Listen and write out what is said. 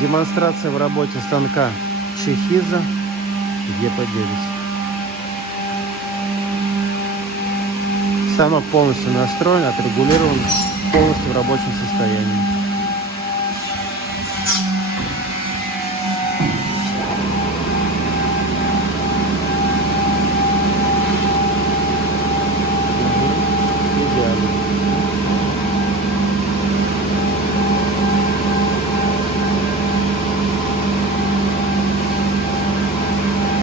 Демонстрация в работе станка Шихиза ЕП-9. Станок полностью настроен, отрегулирован, полностью в рабочем состоянии.